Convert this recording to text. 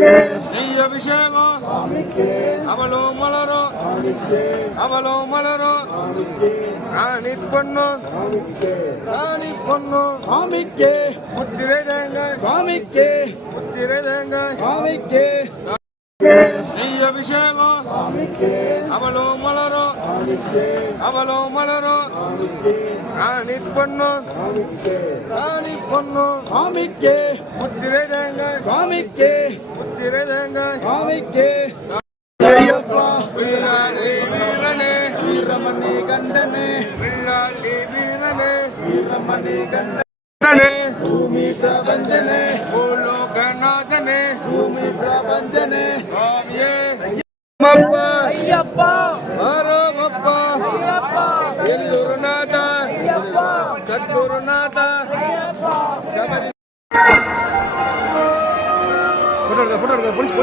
நெய் அபிஷேகம் அவளோ மலரோ அவளோ மலரோ ராணி பொண்ணு ராணி பொண்ணு சுவாமிக்கு முத்திரை தேங்க சுவாமிக்கு முத்திரை தேங்க சுவாமிக்கு நெய் அபிஷேகம் அவளோ மலரோ அவளோ மலரோ ராணி பொண்ணு ராணி பொண்ணு சுவாமிக்கு முத்திரை தேங்க சுவாமிக்கு முத்திரை தேங்க சுவாமிக்கு ஐயப்பா வில்லாளி வீரனே வீரமணி கண்டனே வில்லாளி வீரனே வீரமணி கண்டனே பூமி பிரபஞ்சனே பூலோகநாதனே பூமி பிரபஞ்சனே சுவாமியே ஐயப்பா ஆரோமப்பா எல்லூருநாத சத்குருநாத சபரி போட்டோ போலீஸ்